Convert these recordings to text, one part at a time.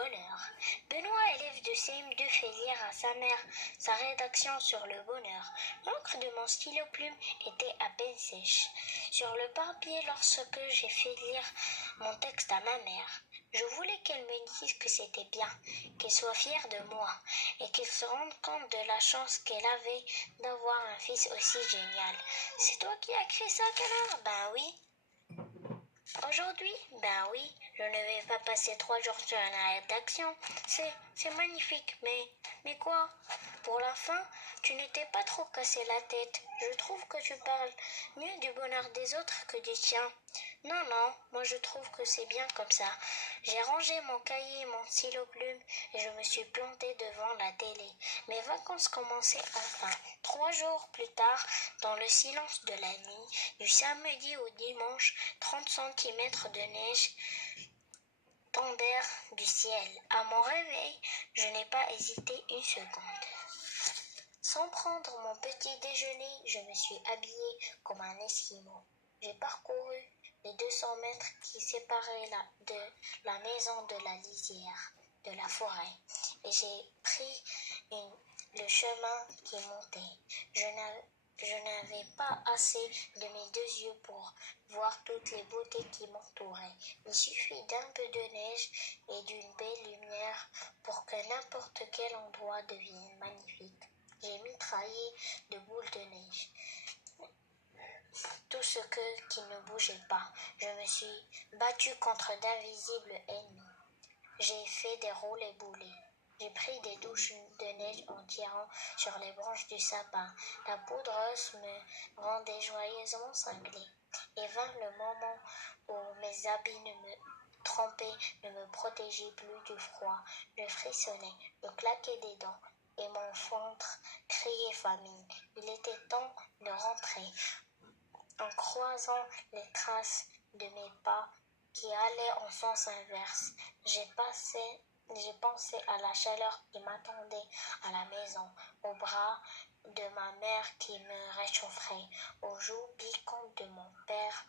bonheur. Benoît, élève de CM2, fait lire à sa mère sa rédaction sur le bonheur. L'encre de mon stylo plume était à peine sèche sur le papier lorsque j'ai fait lire mon texte à ma mère. Je voulais qu'elle me dise que c'était bien, qu'elle soit fière de moi et qu'elle se rende compte de la chance qu'elle avait d'avoir un fils aussi génial. C'est toi qui as créé ça, canard? Ben oui. Aujourd'hui, ben oui, je ne vais pas passer 3 jours sur la rédaction. C'est magnifique, mais quoi? Pour la fin, tu ne t'es pas trop cassé la tête. Je trouve que tu parles mieux du bonheur des autres que du tien. Non, non, moi je trouve que c'est bien comme ça. J'ai rangé mon cahier et mon stylo plume et je me suis plantée devant la télé. Mes vacances commençaient enfin. 3 jours plus tard, dans le silence de la nuit, du samedi au dimanche, 30 centimètres de neige tombèrent du ciel. À mon réveil, je n'ai pas hésité une seconde. Sans prendre mon petit déjeuner, je me suis habillée comme un esquimau. J'ai parcouru les 200 mètres qui séparaient la maison de la lisière, de la forêt, et j'ai pris le chemin qui montait. Je n'avais pas assez de mes 2 yeux pour voir toutes les beautés qui m'entouraient. Il suffit d'un peu de neige et d'une belle lumière pour que n'importe quel endroit devienne magnifique. J'ai mitraillé de boules de neige tout ce qui ne bougeait pas. Je me suis battue contre d'invisibles ennemis. J'ai fait des roulés-boulés. J'ai pris des douches de neige en tirant sur les branches du sapin. La poudreuse me rendait joyeusement cinglée. Et vint le moment où mes habits trempés ne me protégeaient plus du froid. Je frissonnais, je claquais des dents et mon ventre criait famine. Il était temps de rentrer. En croisant les traces de mes pas qui allaient en sens inverse, j'ai pensé à la chaleur qui m'attendait à la maison, aux bras de ma mère qui me réchaufferait, aux joues piquantes de mon père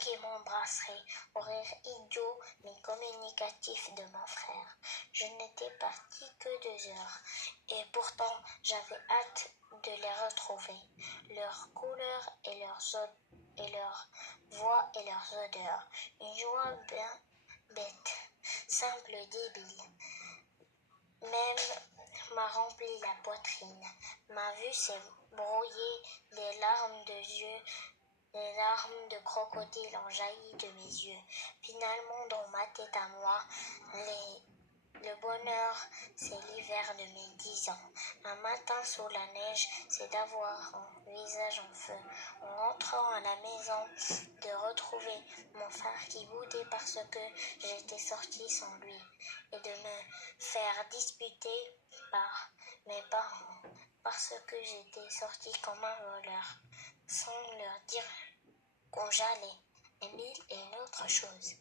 qui m'embrasserait, au rire idiot mais communicatif de mon frère. Je n'étais partie que 2 heures, et pourtant j'avais hâte de les retrouver, leurs couleurs et leurs voix et leurs odeurs. Une joie bien bête, simple, débile, même m'a rempli la poitrine. Ma vue s'est brouillée, des larmes de yeux. Les larmes de crocodile ont jailli de mes yeux. Finalement, dans ma tête à moi, le bonheur, c'est l'hiver de mes 10 ans. Un matin sous la neige, c'est d'avoir un visage en feu. En rentrant à la maison, de retrouver mon frère qui boudait parce que j'étais sortie sans lui. Et de me faire disputer par mes parents parce que j'étais sortie comme un voleur, sans leur dire où j'allais, et mille et une autre chose.